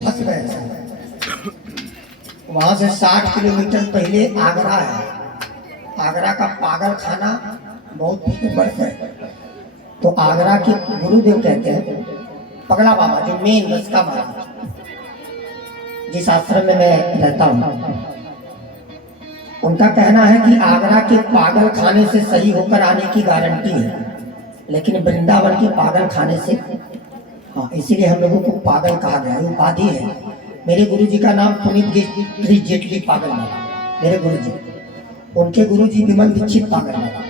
फंस गए। वहां से 60 किलोमीटर पहले आगरा है। आगरा का पागल खाना बहुत फेमस है। तो आगरा के गुरुदेव कहते हैं, पगला बाबा जो मेन रस्का महाराज, जिस आश्रम में मैं रहता हूँ, उनका कहना है कि आगरा के पागल खाने से सही होकर आने की गारंटी है, लेकिन वृंदावन के पागल खाने से हाँ, इसीलिए हम लोगों को पागल कहा गया है, उपाधि है। मेरे गुरुजी का नाम पुनीत गिरी जेटली पागल बाबा, मेरे गुरुजी। उनके गुरुजी विमल दीक्षित पागल बाबा,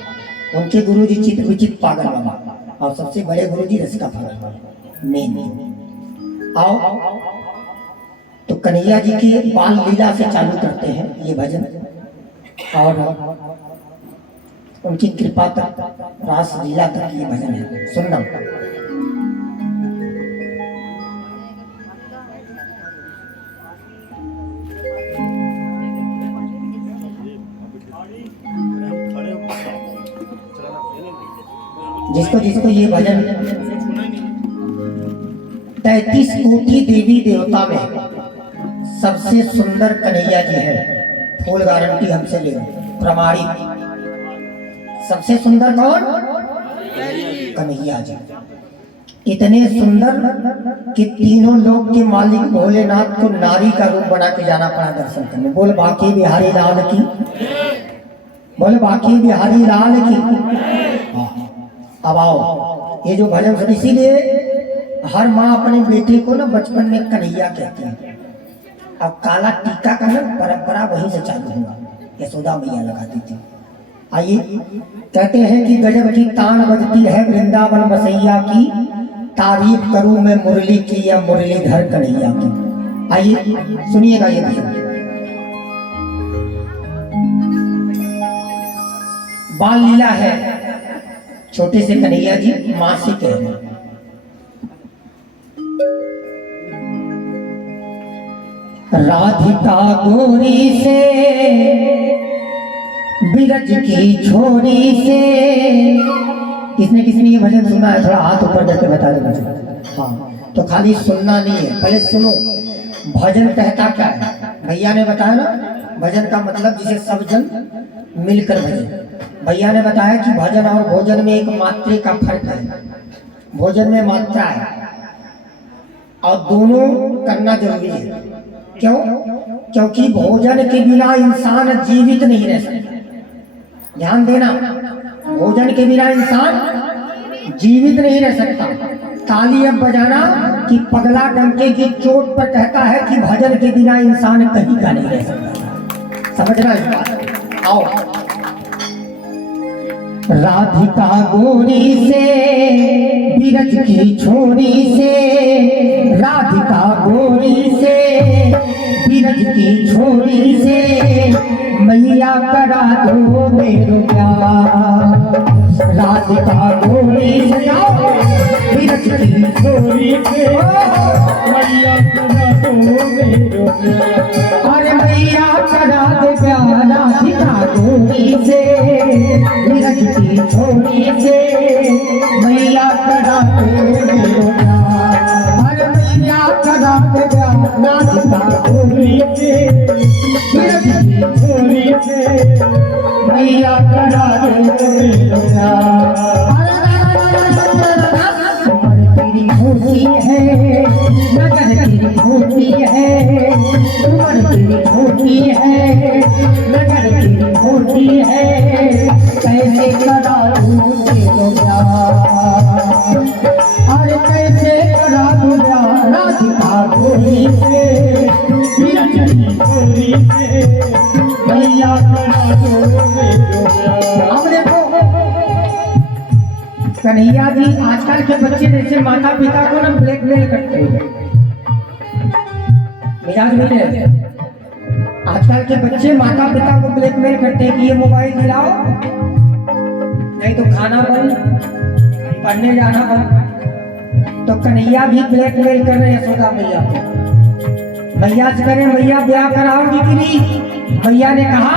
उनके गुरुजी चित विचित पागल बाबा, और सबसे बड़े गुरुजी रसिका पागल बाबा मेन। आओ तो कन्हैया जी की बाल लीला से चालू करते हैं ये भजन, और उनकी कृपा तक रास लीला तक ये भजन है। सुनना जिसको जिसको ये भजन 33 कोटि देवी देवता में सबसे सुंदर कन्हैया जी है। फुल गारंटी हमसे ले लो, प्रमाणिक। सबसे सुंदर कौन? कन्हैया जी। इतने सुंदर कि तीनों लोक के मालिक भोलेनाथ को नारी का रूप बना के जाना पड़ा दर्शन करने। बोल बाकी बिहारी लाल की, बोल बाकी बिहारी लाल की। अब आओ ये जो भजन सुन, इसीलिए हर माँ अपने बेटे को ना बचपन में कन्हैया कहती है। अब काला टीका का ना परंपरा वहीं से चालू हुआ, यशोदा मैया लगाती थी। आइए कहते हैं कि गजब की तान बजती है वृंदावन बसैया की, तारीफ करूं मैं मुरली की या मुरलीधर कन्हैया की। आइए सुनिएगा ये भजन। बाल लीला है, छोटे से कन्हैया जी मां से कह रहे हैं, राधिका गोरी से बिरज की छोरी से। किसने किसने ये भजन सुना है? थोड़ा हाथ ऊपर करके बता दो मुझे। हाँ, तो खाली सुनना नहीं है, पहले सुनो भजन कहता क्या है। भैया ने बताया ना भजन का मतलब जिसे सब जन मिलकर भजन। भैया ने बताया कि भजन और भोजन में एक मात्रे का फर्क है। भोजन में मात्रा है और दोनों करना जरूरी है। क्यों? क्योंकि भोजन के बिना इंसान जीवित नहीं रह सकता। ध्यान देना, भोजन के बिना इंसान जीवित नहीं रह सकता। ताली अब बजाना कि पगला डंके की चोट पर कहता है कि भजन के बिना इंसान कहीं का नहीं रह सकता। समझना इस बात। आओ, राधिका गोरी से बिरज की छोरी से, राधिका गोरी से बिरज की छोरी से, मैया करा दो मेरो प्यार। राधिका गोरी से बिरज की छोरी से, मैया करा दो मेरो प्यार। अरे मैया करा दो प्यार राधिका गोरी से बिरज की छोरी से, मैया करा दो मेरो प्यार। अरे मैया करा दो प्यार राधिका गोरी से बिरज की छोरी से, मैया करा दो मेरो प्यार। होती है नगर की होती है, उमर की होती है नगर की होती है, कैसे करा दूं तेरो प्यार। अरे कैसे करा दूं प्यार राधिका गोरी से बिरज की छोरी से, मैया करा दो मेरो प्यार। अब देखो कन्हैया जी आजकल के बच्चे जैसे माता पिता को ना ब्लैकमेल करते हैं। मिजाज में आजकल के बच्चे माता पिता को ब्लैकमेल करते हैं कि ये मोबाइल दिलाओ नहीं तो खाना बंद, पढ़ने जाना बंद। तो कन्हैया भी ब्लैकमेल कर रहे हैं यशोदा मैया को। मैया से करें मैया ब्याह कराओगी कि नहीं? मैया ने कहा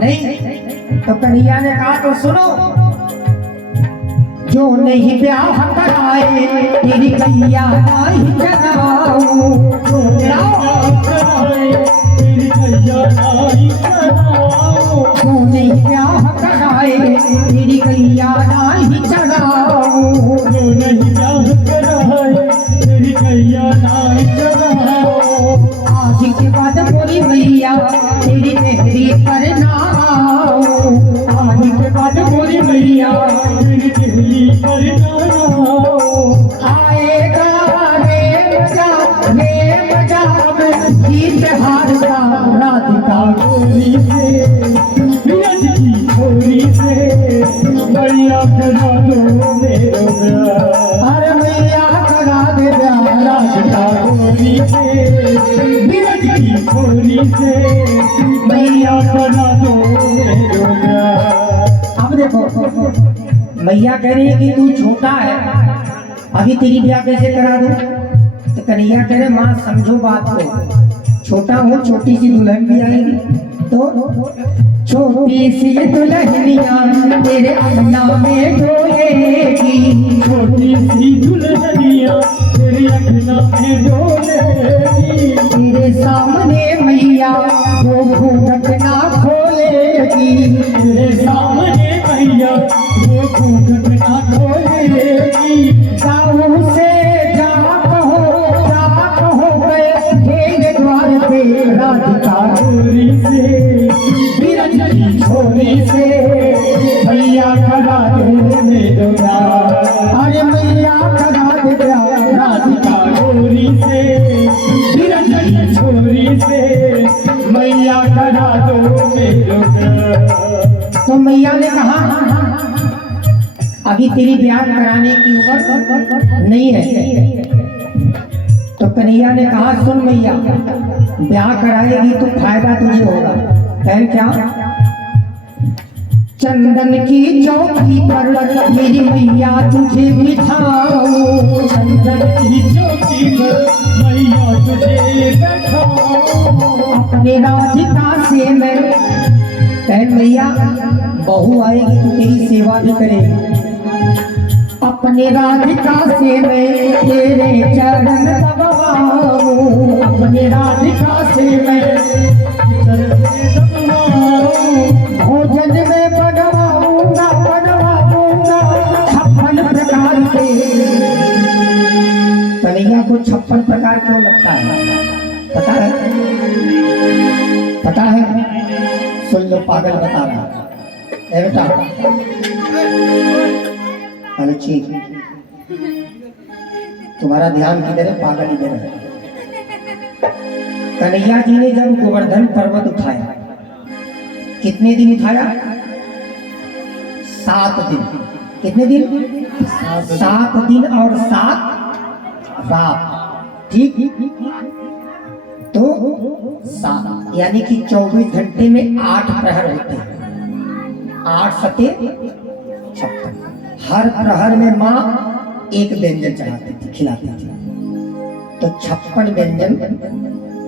नहीं। तो कन्हैया ने कहा तो सुनो, जो नहीं ब्याह कराए तेरी कैया नहीं कराऊं, जो नहीं कराए तेरी कैया नहीं कराऊं, जो नहीं ब्याह कराए तेरी कैया नहीं चढ़ाऊं, जो नहीं ब्याह कराए तेरी कैया नहीं कराऊं। आज के बाद बोली मैया तेरी मेहरी पर ना आऊं, आज के बाद बोली मैया तेरी दिल्ली पर नाऊं, आएगा रे मजा में गीत हार का राधिका गोरी से बिरज की छोरी से मैया करा दो मेरो प्यार। अरे मैया करा दे प्यार राधिका गोरी से बिरज की छोरी से मैया करा दो मेरो प्यार। अब देखो मैया कह रही है कि तू छोटा है अभी तेरी ब्याह कैसे करा दूं, तो कन्हैया कह रहे माँ समझो बात को, छोटा हूँ छोटी सी दुल्हन भी आएगी तो छोटी सी दुल्हनिया तेरे अंगना में डोलेगी, छोटी सी दुल्हनिया तेरी अंगना में डोलेगी, तेरे सामने मैया वो घूंघट ना खोलेगी, तेरे सामने मैया वो घूंघट ना खोलेगी। गाँव से जा कहो गए द्वार पे राधिका गोरी से बिरज की छोरी से मैया करा दे मेरो प्यार। अरे मैया करा दे प्यार राधिका गोरी से बिरज की छोरी से मैया करा दो मेरो प्यार। तो मैया ने कहा अभी तेरी ब्याह कराने की उम्र नहीं है, तो कन्हैया ने कहा सुन मैया ब्याह कराएगी तो फायदा तुझे होगा। कह क्या चंदन की चौकी पर मेरी मैया तुझे बिठाऊं, चंदन की चौकी पर मैया तुझे बैठाऊं, अपने राधिका से मैं कह मैया बहू आएगी तो तेरी सेवा भी करेगी, अपने राधिका से मैं तेरे चरण दबाऊं, अपने राधिका से मैं भोजन में बनवाऊंगा 56 प्रकार के। कन्हैया को 56 प्रकार क्यों लगता है पता है? पता है? सुन लो पागल बता रहा है बेटा। अरे ठीक तुम्हारा ध्यान किधर है, पागल इधर है। कन्हैया जी ने जब गोवर्धन पर्वत उठाया, कितने दिन उठाया? 7 दिन। कितने दिन? 7 दिन और 7 रात, ठीक? तो 7 यानी कि 24 घंटे में 8 प्रहर होते हैं, 8 सते 56। हर प्रहर में माँ एक व्यंजन चढ़ाती थी, खिलाती थी। तो 56 व्यंजन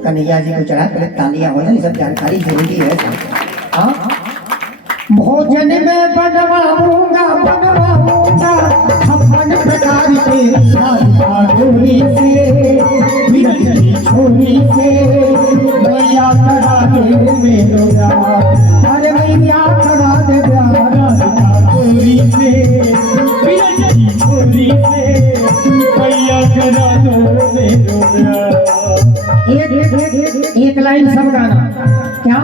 कन्हैया जी को चढ़ा। पहले तालियां हो जाए, सब जानकारी जरूरी है। हाँ भोजन में बनवाऊंगा 56 प्रकार के, गोरी से बिरज की छोरी से मैया करा दे मेरो प्यार। अरे मैया करा दे प्यार गोरी से बिरज की छोरी से मैया करा दो मेरो प्यार। एक लाइन सब गाना। क्या?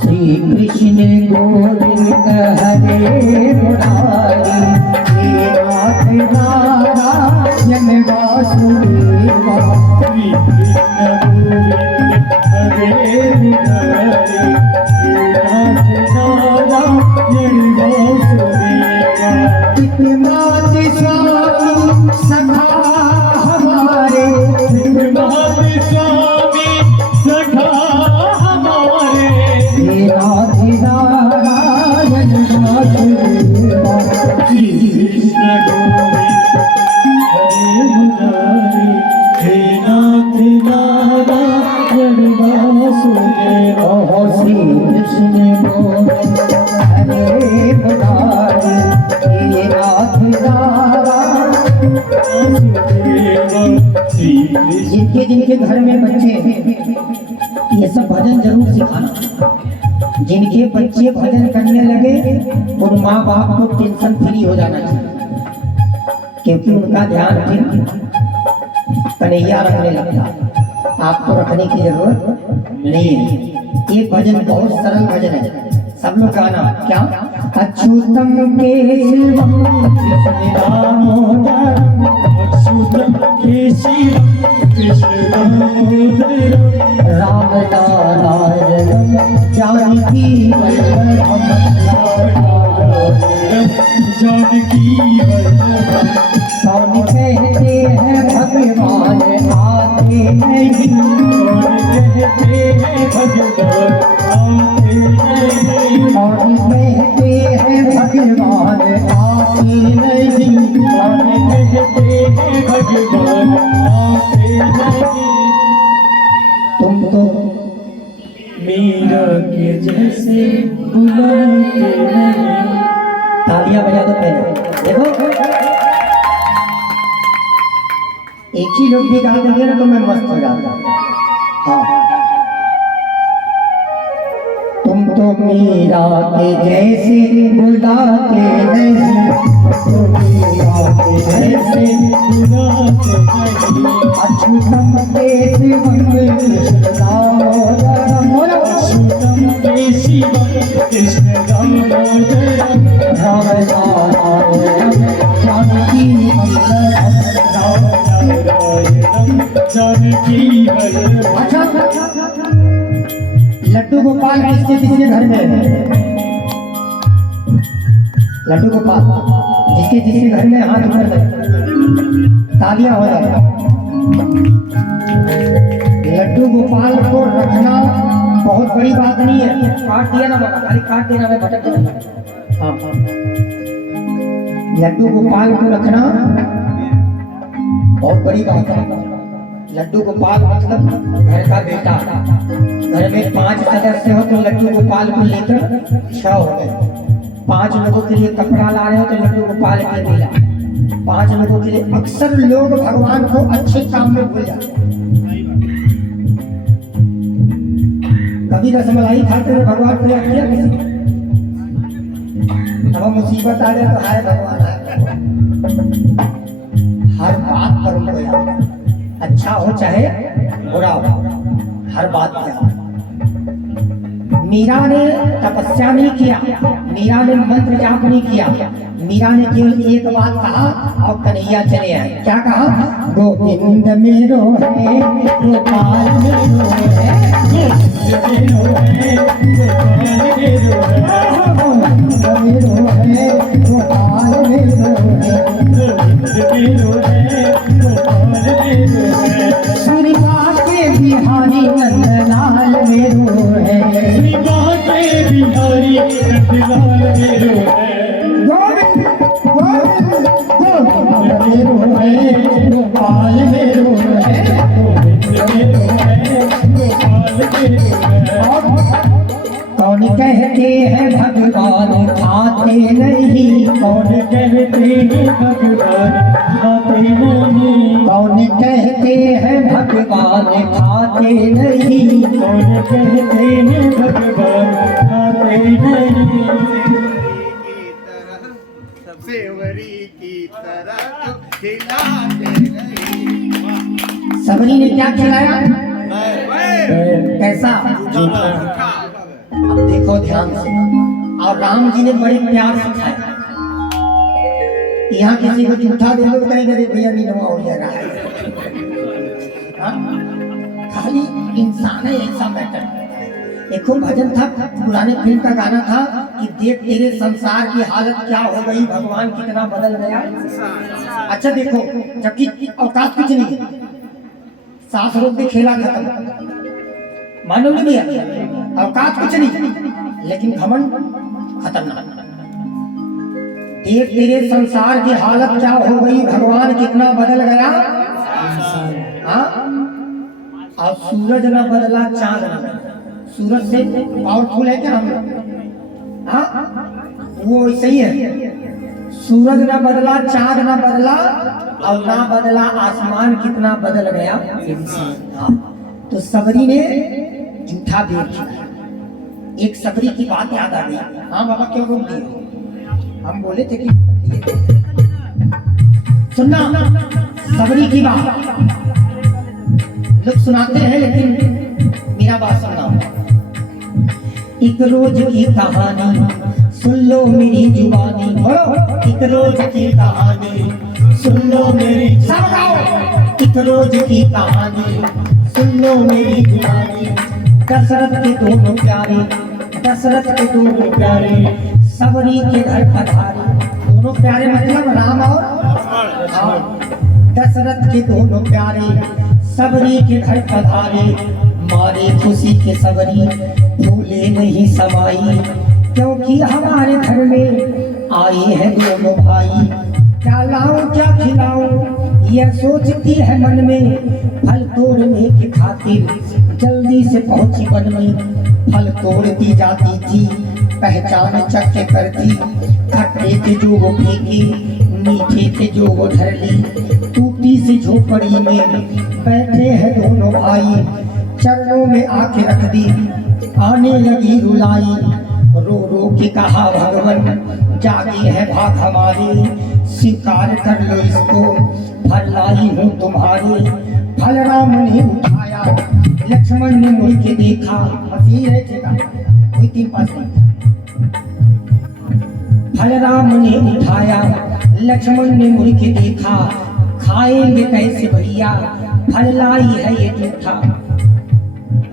श्री कृष्ण गोविंद हरे मुरारी, हे नाथ नारायण वासुदेवा, श्री कृष्ण गोविंद हरे मुरारी, हे नाथ नारायण वासुदेवा। पितृमात स्वामी सखा हमारे, पितृमात स्वामी सखा हमारे, हे नाथ नारायण वासुदेवा। श्री कृष्ण गोविंद हरे मुरारी, हे नाथ नारायण वासुदेवा। श्री कृष्ण गोविंद हरे मुरारी, हे नाथ नारायण श्री कृष्ण। जिनके जिनके घर में बच्चे हैं ये सब भजन जरूर सिखाना। जिनके बच्चे भजन करने लगे उन माँ बाप को टेंशन फ्री हो जाना चाहिए, क्योंकि उनका ध्यान फिर कन्हैया रखने लगता है। आपको रखने की जरूरत नहीं है। ये भजन बहुत सरल भजन है, सब लोग गाना। क्या? अच्युतम केशवम कृष्ण दामोदरम, अच्युतम केशवम कृष्ण दामोदरम, राम नारायणम जानकी वल्लभम, जानकी वल्लभम। कौन कहते हैं भगवान आते नहीं, कौन कहते हैं भगवान आते नहीं, कौन कहते हैं भगवान आते नहीं, कौन कहते हैं भगवान आते नहीं। तुम तो मीरा के जैसे बुलाते नहीं। तालियां बजा दो पहले। देखो एक ही लोग भी गा देंगे ना तो मैं मस्त हो जाऊंगा। हाँ, तुम तो मीरा के जैसे बुलाते नहीं, तुम मीरा के जैसे बुलाते नहीं। अच्युतम केशवम कृष्ण दामोदरम, अच्युतम केशवम कृष्ण दामोदरम, राम नारायणम जानकी वल्लभम। राम नारायणम जानकी वल्लभम। अच्छा, लड्डू गोपाल किसके किसके घर में है? लड्डू गोपाल जिसके जिसके घर में हाथ ऊपर लगे तालियां हो जाए। लड्डू गोपाल को रखना बहुत बड़ी बात नहीं है। काट दिया ना बाबा, खाली काट देना, मैं भटक जाऊंगा। हाँ, लड्डू गोपाल को रखना बहुत बड़ी बात है। लड्डू गोपाल मतलब घर का बेटा। घर में 5 सदस्य हो तो लड्डू गोपाल को लेकर 6 हो गए। 5 लोगों के लिए कपड़ा ला रहे हो तो लड्डू गोपाल के मिला। 5 लोगों के लिए। अक्सर लोग भगवान को अच्छे काम में भूल जाते हैं। कभी रसमलाई खाते हुए भगवान को याद किया किसी ने? अब मुसीबत आ जाए तो हाय भगवान आए। हर बात पर उनको याद, अच्छा हो चाहे बुरा हो, हर बात पे। मीरा ने तपस्या नहीं किया, मीरा ने मंत्र जाप नहीं किया, मीरा ने केवल एक बात कहा और कन्हैया चले आए। क्या कहा? गोविंद मेरो है, गोपाल मेरो है, गोविंद मेरो है, गोपाल मेरो है, गोविंद मेरो है, गोपाल मेरो है, गोविंद मेरो है, गोपाल मेरो है, श्रीपाद के बिहारी नंदलाल मेरो है, श्रीपाद के बिहारी नंदलाल मेरो है, गोविंद गोविंद गोविंद मेरो है, गोपाल मेरो है, गोविंद मेरो है, गोपाल मेरो है। कौन कहते हैं भगवान आते नहीं, कौन कहते हैं भगवान आते नहीं, कौन कहते हैं भगवान आते नहीं, कौन कहते हैं भगवान आते नहीं। सेवरी की तरह खिलाते नहीं। सबरी ने क्या खिलाया? कैसा? अब देखो ध्यान से। और राम जी ने बड़े प्यार से खाया। यहाँ किसी को जूठा दे दो कहीं मेरे भैया नहीं नवा हो जा रहा है। हाँ? खाली इंसान है ऐसा मैटर। एक भजन था, पुराने फिल्म का गाना था कि देख तेरे संसार की हालत क्या हो गई, भगवान कितना बदल गया। अच्छा देखो, जबकि औकात कुछ नहीं, सांस रोक के खेला खत्म, मालूम नहीं भैया, औकात कुछ नहीं, लेकिन घमंड खतरनाक। देख तेरे संसार की हालत क्या हो गई, भगवान कितना बदल गया। हाँ, और सूरज न बदला, चांद न बदला। सूरज से पावरफुल है क्या हम लोग? हाँ, वो ऐसे ही है। सूरज ना बदला, चांद ना बदला, और ना बदला आसमान, कितना बदल गया। हाँ, तो सबरी ने जूठा बेर किया। एक सबरी की बात याद आ गई। हाँ बाबा क्यों रोक दिए? हम बोले थे कि सुनना सबरी की बात, लोग सुनाते हैं लेकिन मेरा बात सुनना। एक रोज की कहानी सुन लो मेरी जुबानी, एक रोज की कहानी सुन लो मेरी, एक रोज की कहानी सुन लो मेरी जुबानी। दशरथ के दोनों प्यारे, दशरथ के दोनों प्यारे सबरी के घर पधारे। दोनों प्यारे मतलब राम और दशरथ के दोनों प्यारे सबरी के घर पधारे। मारे खुशी के सबरी भूले नहीं समाई, क्योंकि हमारे घर में आए हैं दोनों भाई। क्या लाऊं क्या खिलाऊं यह सोचती है मन में, फल तोड़ने की खातिर जल्दी से पहुंची वन में। फल तोड़ती जाती थी पहचान चख करती, खट्टे थे जो वो फेंके, मीठे थे जो वो धर ली। टूटी सी झोपड़ी में बैठे हैं दोनों भाई, चरणों में आके रख दी, आने लगी रुलाई। रो रो के कहा भगवन जागे है भाग हमारे, स्वीकार कर लो इसको फल लाई हूँ तुम्हारे। फल राम ने उठाया, लक्ष्मण ने मुड़ के देखा, मसीह है ठेका कोई तीन पास नहीं। फल राम ने उठाया, लक्ष्मण ने मुड़ के देखा, खाएंगे कैसे भैया फल लाई है ये जूठा।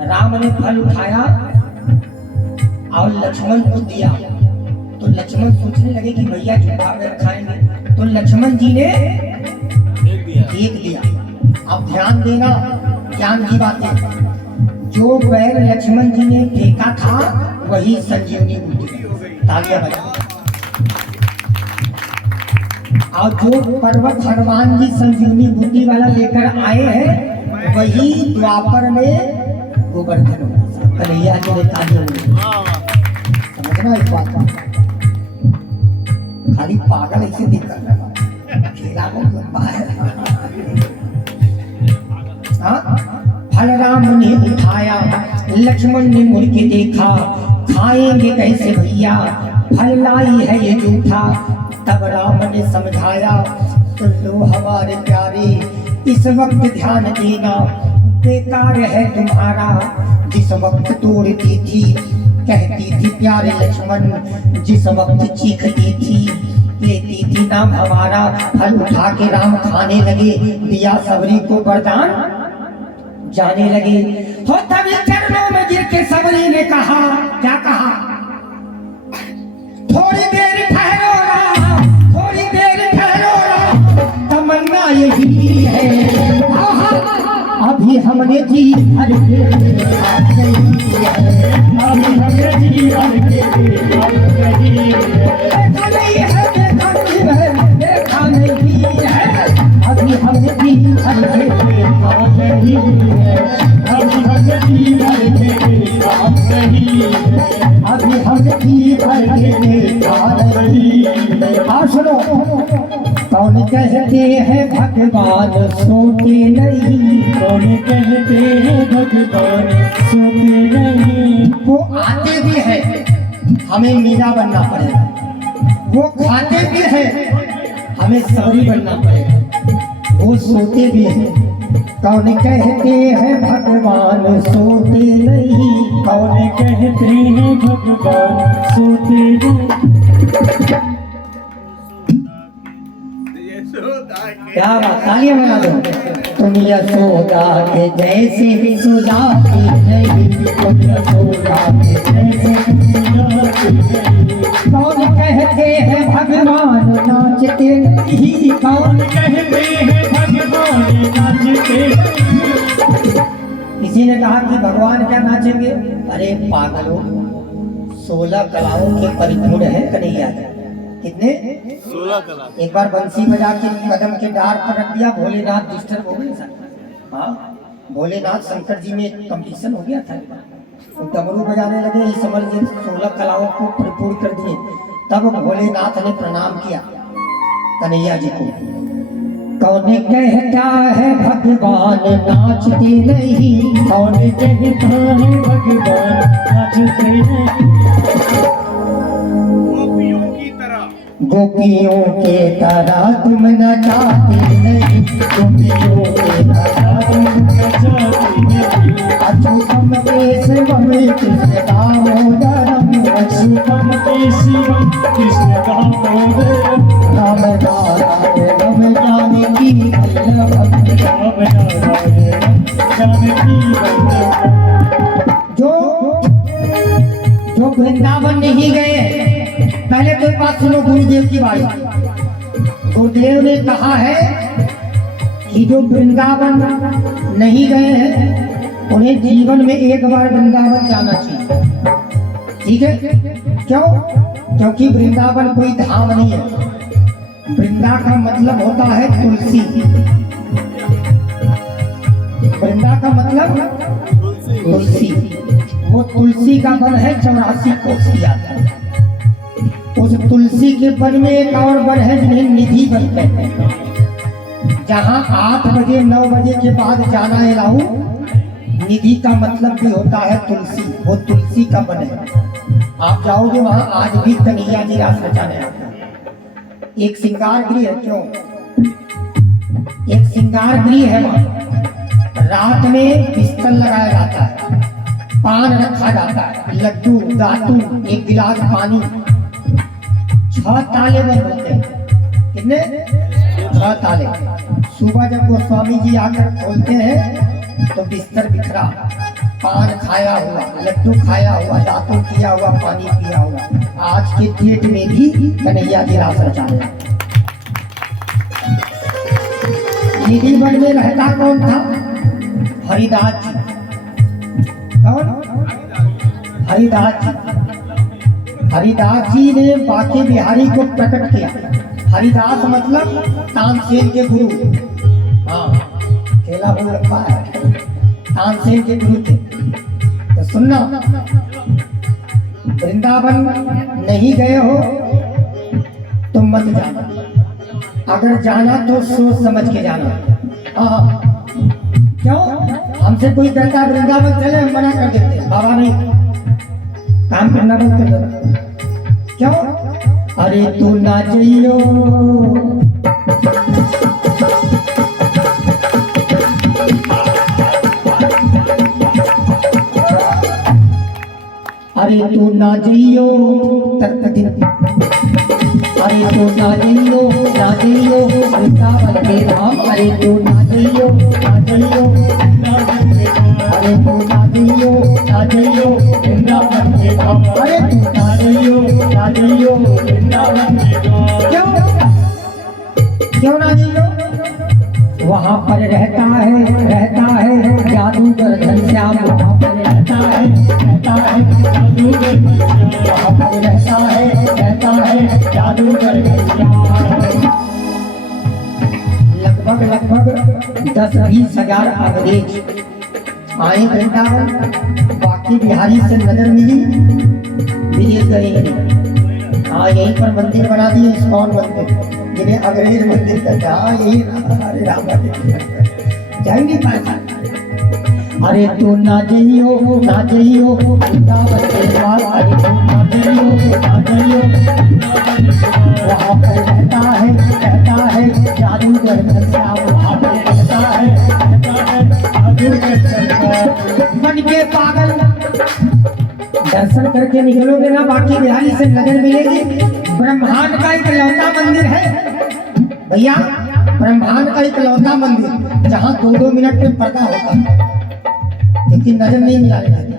राम ने फल उठाया और लक्ष्मण को दिया, तो लक्ष्मण सोचने लगे कि भैया जूठा अगर खाएंगे, तो लक्ष्मण जी ने देख दिया। अब ध्यान देना, ज्ञान की बातें। जो बैर लक्ष्मण जी ने फेंका था वही संजीवनी बूटी। तालियां बजाओ। और जो पर्वत हनुमान जी संजीवनी बूटी वाला लेकर आए हैं वही द्वापर में गोवर्धन कन्हैया जी ने तालियां बजाई। समझना इस बात को, खाली पागल ऐसे दिख रहा है, खेला बहुत लंबा है। फल राम ने उठाया, लक्ष्मण ने मुड़ के देखा, खाएंगे कैसे भैया फल लाई है ये जूठा। तब राम ने समझाया, सुन लो हमारे प्यारे इस वक्त ध्यान देना, बेकार है तुम्हारा। जिस वक्त तोड़ती थी कहती थी प्यारे लक्ष्मण, जिस वक्त चीखती थी लेती थी नाम हमारा। फल उठा के राम खाने लगे, दिया सबरी को वरदान जाने लगे। हो तभी चरणों में गिर के सबरी ने कहा, क्या कहा? थोड़ी देर ठहरो राम, थोड़ी देर ठहरो राम, तमन्ना यही है अभी हमने जी भर के, अभी हमने जी भर के देखा नहीं है, देखा नहीं है, देखा नहीं है, अभी हमने जी भर के देखा नहीं है, अभी हमने जी भर के देखा नहीं है, अभी हमने जी भर के देखा नहीं है। हाँ सुनो, कौन कहते हैं भगवान सोते नहीं, कौन कहते हैं भगवान सोते नहीं। वो आते भी है, हमें मीरा बनना पड़ेगा, वो खाते भी है, हमें सबरी बनना पड़ेगा, वो सोते भी है। कौन कहते हैं भगवान सोते नहीं, कौन कहते हैं भगवान सोते नहीं। क्या बात, तालियां बना दो। तुम यशोदा के जैसे विसुदा की नहीं, तुम यशोदा के जैसे विसुदा की नहीं। कौन कहते हैं भगवान नाचते नहीं, कौन कहते हैं भगवान नाचते नहीं। किसी ने कहा कि भगवान क्या नाचेंगे? अरे पागलों, 16 कलाओं के परिपूर्ण है कन्हैया। कितने? 16 कला। एक बार बंसी बजा के कदम के डार पर रख दिया, भोलेनाथ डिस्टर्ब हो गए सर। हाँ, भोलेनाथ शंकर जी में कंपटीशन हो गया था, तो डमरू बजाने लगे, इस समझ 16 कलाओं को परिपूर्ण कर दिए। तब भोलेनाथ ने प्रणाम किया, कन्हैया जी को। कौन कहता है भगवान नाचते नहीं, कौन कहता है भगवान नाचते नहीं, गोपियों की तरह गोपियों के तरह तुम नचाते नहीं, गोपियों के तरह तुम नाचते नहीं, अछूतम केशवम कृष्ण दामोदरम, अच्युतम केशवम कृष्ण दामोदरम, राम नारायणम जानकी वल्लभम। राम नारायणम जानकी वल्लभम। जो जो वृंदावन नहीं गए, पहले तो एक बात सुनो गुरुदेव की बात। गुरुदेव ने कहा है कि जो वृंदावन नहीं गए हैं उन्हें जीवन में एक बार वृंदावन जाना चाहिए। ठीक है? क्यों? क्योंकि वृंदावन कोई धाम नहीं है। वृंदा का मतलब होता है तुलसी। वृंदा का मतलब तुलसी। वो तुलसी का वन है 84 कोस की आता है। उस तुलसी के वन में एक और वन है जिन्हें निधि वन कहते हैं, जहाँ 8 बजे 9 बजे के बाद जाना अलाउ। निधि का मतलब भी होता है तुलसी। वो तुलसी का वन है। आप जाओगे वहाँ आज भी कन्हैया जी रास रचाने आता है। एक श्रृंगार गृह है। क्यों? एक श्रृंगार गृह है वहाँ। रात में बिस्तर लगाया जाता है, पान रखा जाता है, लड्डू दातू, एक गिलास पानी। 6 ताले बंद होते हैं। कितने? 6 ताले। सुबह जब वो स्वामी जी आकर खोलते हैं तो बिस्तर बिखरा, पान खाया हुआ, लड्डू खाया हुआ, दातू किया हुआ, पानी पिया हुआ। आज के डेट में भी कन्हैया जी रास रचाते हैं। निधि वन में रहता कौन था? हरिदास जी। कौन? हरिदास जी। हरिदास जी ने बांके बिहारी को प्रकट किया। हरिदास मतलब तानसेन के गुरु। हाँ, केला बोल रखा है। तानसेन के गुरु थे। तो सुनना, वृंदावन नहीं गए हो तो मत जाना। अगर जाना तो सोच समझ के जाना। हाँ, क्यों? हमसे कोई कहता है वृंदावन चले, हम मना कर देते हैं। बाबा नहीं, काम करना बंद कर दो। क्यों? अरे तू ना जाइयो, अरे तू ना जाइयो, अरे तू ना जाइयो, ना जाइयो वृंदावन के धाम। अरे तू ना जाइयो, ना जाइयो, अरे तू ना जाइयो, ना जाइयो वृंदावन के धाम। अरे तू ना जाइयो, ना जाइयो वृंदावन के धाम। क्यों? क्यों ना जाइयो? वहाँ पर रहता है जादूगर घनश्याम। वहाँ पर रहता है जादूगर घनश्याम। वहाँ पर रहता है जादूगर घनश्याम। लगभग 10-20 हजार अंग्रेज आए वृंदावन। बांके बिहारी से नजर मिली, विदेश गए नहीं। हाँ, यहीं पर मंदिर बना दिए, इस्कॉन मंदिर, जिन्हें अंग्रेज मंदिर कहते हैं। हाँ, यही हरे राम जाएंगे पास। अरे तू ना जाइयो, ना जाइयो वृंदावन के द्वार। अरे तू ना जाइयो, ना जाइयो वहाँ पर रहता है जादूगर घनश्याम। वहाँ पर रहता है जादूगर घनश्याम। मन के पागल, दर्शन करके निकलोगे ना, बांके बिहारी से नजर मिलेगी। ब्रह्मांड का इकलौता मंदिर है भैया, ब्रह्मांड का इकलौता मंदिर जहाँ 2-2 मिनट में पर्दा होता है, लेकिन नजर नहीं मिलाने देता।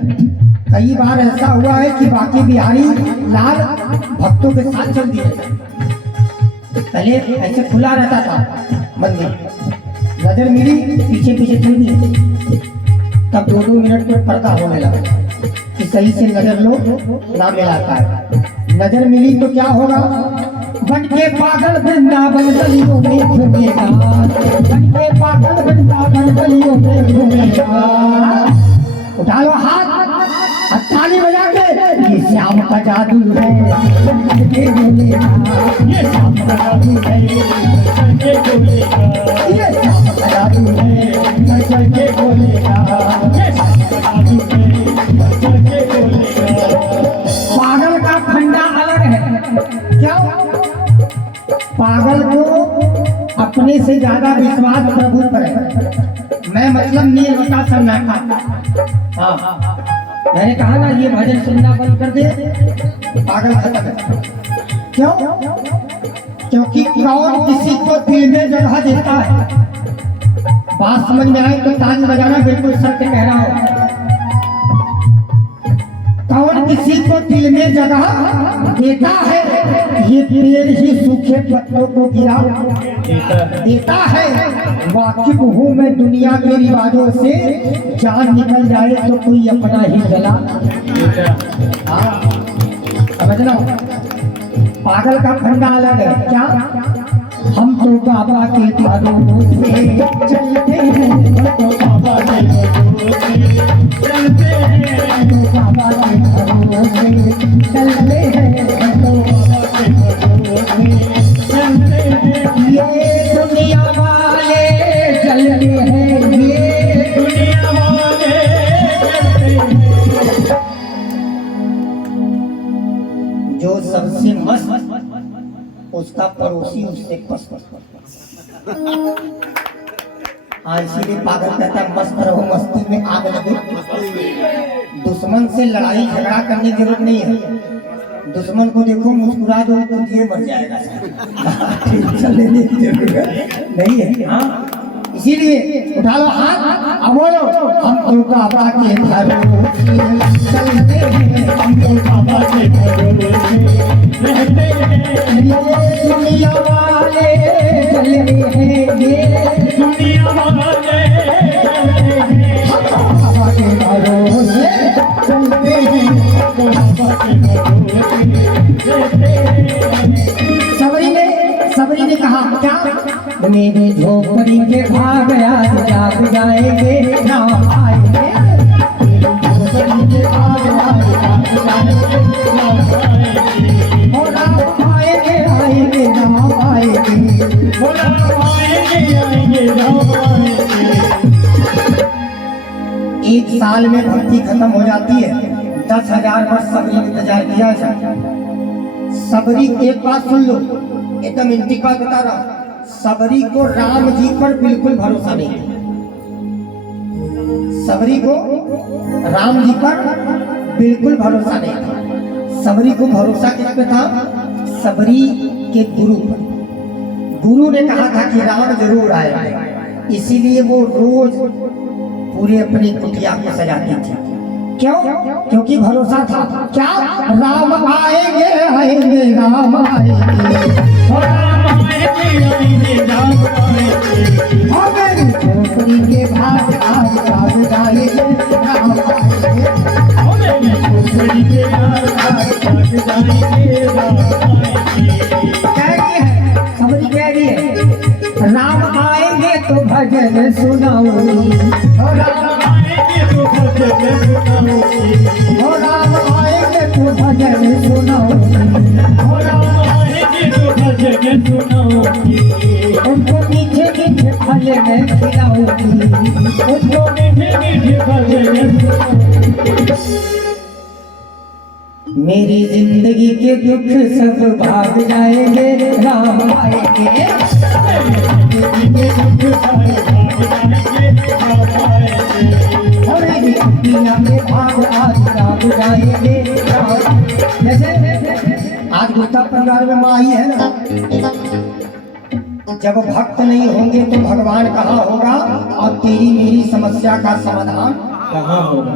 कई बार ऐसा हुआ है कि बांके बिहारी लाल भक्तों के साथ चल दिए। पहले ऐसे खुला रहता था मंदिर, नजर मिली पीछे पीछे चल दिए, तब 2-2 मिनट में पर्दा होने लगा कि सही से नजर लो ना मिला पाए। नजर मिली तो क्या होगा? बन के पागल वृंदावन गलियों में घूमेगा, बन के पागल वृंदावन गलियों में घूमेगा। उठा लो हाथ, ताली बजा के, ये श्याम का जादू है करके बोलेगा, ये सांप का जादू है करके बोलेगा, ये सांप का जादू है करके बोलेगा, ये सांप का जादू है करके बोलेगा। पागल का फंडा अलग है। क्या पागल को अपने से ज्यादा विश्वास प्रभु पर है। मैं मतलब नहीं होता सन्नाटा। हाँ मैंने कहा ना ये भजन सुनना बंद कर दे, पागल खत्म है। क्यों? क्योंकि कौन किसी को दिल में जगह देता है? बात समझ में आए तो ताली बजाना, बिल्कुल सत्य कह रहा हूं। कौन किसी को दिल में जगह देता है? ये पेड़ ही सूखे पत्तों को गिरा देता है। वाकिफ हूँ मैं दुनिया के रिवाजों से, जान निकल जाए तो कोई अपना ही जला। हाँ समझना, पागल का फंडा अलग है। क्या? हम तो बाबा के द्वारों से चलते हैं, हम तो बाबा के द्वारों से चलते हैं, हम तो बाबा के द्वारों से चलते हैं, हम तो बाबा के द्वारों से चलते हैं। ये दुनिया वाले चलते हैं, ये दुनिया वाले चलते हैं। जो सबसे मस्त उसका पड़ोसी उससे पस। हाँ इसीलिए पागल कहता है मस्त रहो मस्ती में आग लगे। दुश्मन से लड़ाई झगड़ा करने की जरूरत नहीं है। दुश्मन को देखो मुस्कुरा दो तो ये मर जाएगा। चलने की जरूरत नहीं है। हाँ इसीलिए उठा लो हाथ, अब बोलो हम तो बाबा के घरों से चलते हैं, हम तो बाबा के घरों से रहते हैं। ये दुनिया वाले चलते हैं, ये दुनिया वाले चलते हैं, हम तो बाबा के घरों से चलते हैं, हम तो बाबा के घरों से रहते हैं। सबरी ने कहा क्या? मेरे झोपड़ी के भाग आज जाग जाएंगे, राम आएंगे। झोपड़ी के भाग आज जाग जाएंगे, राम आएंगे। ओ राम आएंगे आएंगे राम आएंगे, ओ राम आएंगे आएंगे राम आएंगे। एक साल में भक्ति खत्म हो जाती है, 10,000 वर्ष सबरी इंतजार किया जाए। सबरी एक बात सुन लो, एकदम इंटिक बात बता रहा हूं। सबरी को राम जी पर बिल्कुल भरोसा नहीं था। सबरी को राम जी पर बिल्कुल भरोसा नहीं था। सबरी को भरोसा किस पे था? सबरी के गुरु पर। गुरु ने कहा था कि राम जरूर आएगा, इसीलिए वो रोज पूरे अपनी कुटिया को सजाती थी। क्यों? क्योंकि भरोसा था। क्या? राम आएंगे आएंगे राम आएंगे, राम आएंगे आएंगे राम आएंगे। और मेरी झोपड़ी के भाग आज जाग जाएंगे, राम आएंगे। और मेरी झोपड़ी के भाग आज जाग जाएंगे, राम आएंगे। कह रही है समझ कह रही है, राम आएंगे तो भजन सुनाऊंगी, और राम आएंगे तो भजन सुनाऊंगी, और राम आएंगे तो भजन सुनाऊंगी, और राम आएंगे तो भजन सुनाऊंगी। उनको मीठे मीठे फल में खिलाऊंगी, उनको मीठे मीठे फल में खिलाऊंगी। मेरी जिंदगी के दुख सब भाग जाएंगे, राम आएंगे। मेरी जिंदगी के दुख सब भाग जाएंगे, राम आएंगे। और मेरी दुनिया में भाग आज भाग जाएंगे, राम। जैसे आज गुप्ता परिवार में माँ आई है ना, जब भक्त नहीं होंगे तो भगवान कहाँ होगा और तेरी मेरी समस्या का समाधान कहाँ होगा।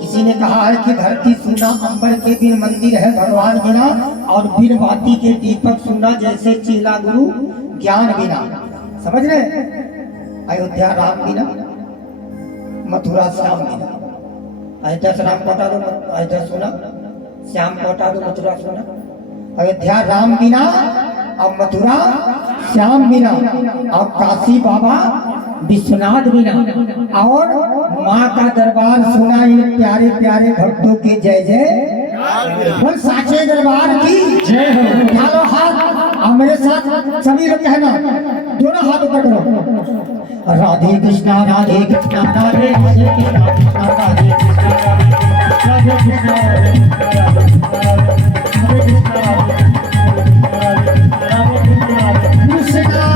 किसी ने कहा है कि धरती सुना अंबर के बिन मंदिर है भगवान बिना, और बिन बाती के दीपक सुना जैसे चेला गुरु ज्ञान बिना। समझ रहे? अयोध्या राम बिना, मथुरा श्याम बिना। अयोध्या से राम कोटा दो, अयोध्या सुना, श्याम कोटा दो, मथुरा सुना। अयोध्या राम बिना और मथुरा श्याम बिना, और काशी बाबा विश्वनाथ बिना, और माँ का दरबार सुना इन प्यारे प्यारे भक्तों के जय जय। बोल साचे दरबार की जय हो। डालो हाथ और मेरे साथ सभी लोग कहना, दोनों हाथ ऊपर करो। राधे कृष्णा राधे कृष्णा राधे कृष्णा राधे कृष्णा राधे कृष्णा राधे कृष्णा।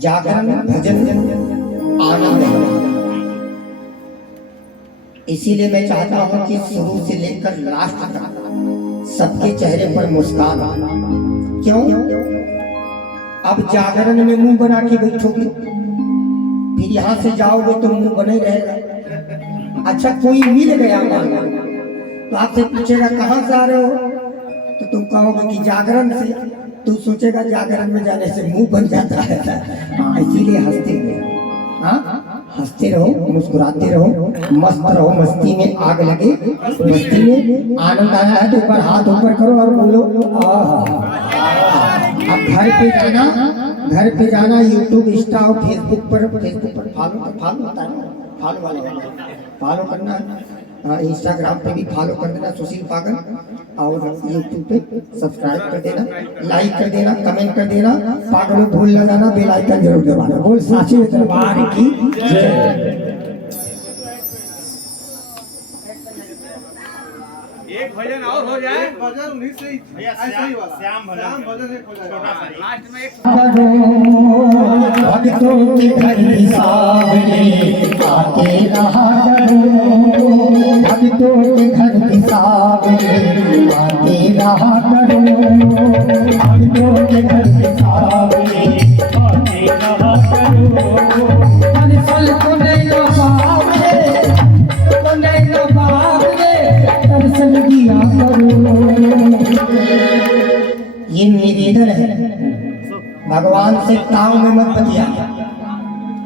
जागरण भजन आनंद है। इसीलिए मैं चाहता हूं कि शुरू से लेकर लास्ट तक सबके चेहरे पर मुस्कान। क्यों? अब जागरण में मुंह बना के बैठोगे, फिर यहाँ से जाओगे तो मुंह बने रहेगा। अच्छा कोई मिल गया तो आपसे पूछेगा कहाँ से आ रहे हो, तो तुम कहोगे कि जागरण से। तू सोचेगा जागरण में जाने से मुंह बन जाता है। हाँ, इसीलिए हंसते रहो। हाँ, हंसते रहो, मुस्कुराते रहो, मस्त रहो। मस्ती में आग लगे, मस्ती में आनंद आया है तो एक बार हाथ ऊपर करो और बोलो अब घर पे जाना यूट्यूब, इंस्टा और फेसबुक पर फॉलो होता है, फॉलो करना। हाँ, इंस्टाग्राम पे भी फॉलो कर देना सुशील पागल, और यूट्यूब पे सब्सक्राइब कर देना, लाइक कर देना, कमेंट कर देना। पागलों भूल न जाना, बेल आइकन जरूर दबाना। बोल साचे दरबार की जय। एक भजन और हो जाए, भजन उन्हीं से ही ऐसा ही वाला श्याम भजन एक हो जाएगा लास्ट में। एक भक्तों के घर सावले आके रहा करो, भक्तों के घर सावले आके रहा करो, भक्तों के घर सावले आके रहा करो। दरअसल को नहीं लो बावले, तो नहीं लो बावले, दरअसल दिया करो। ये निवेदन है, भगवान से ताव में मत बतिया।